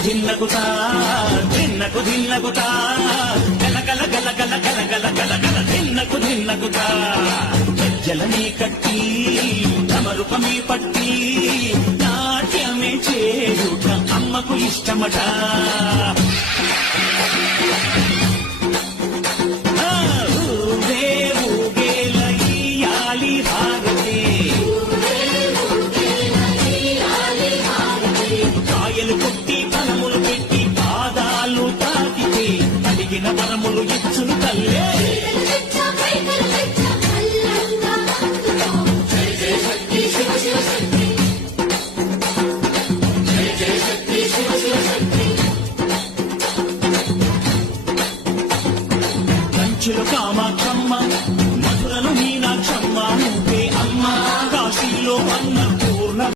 ధిన్నకుతా ధిన్నకుతా గల గల గల గల గల గల గల గల ధిన్నకుతా గజ్జలనే కట్టి తమరుపమే పట్టి నాట్యమే చేయుట అమ్మకు ఇష్టమట.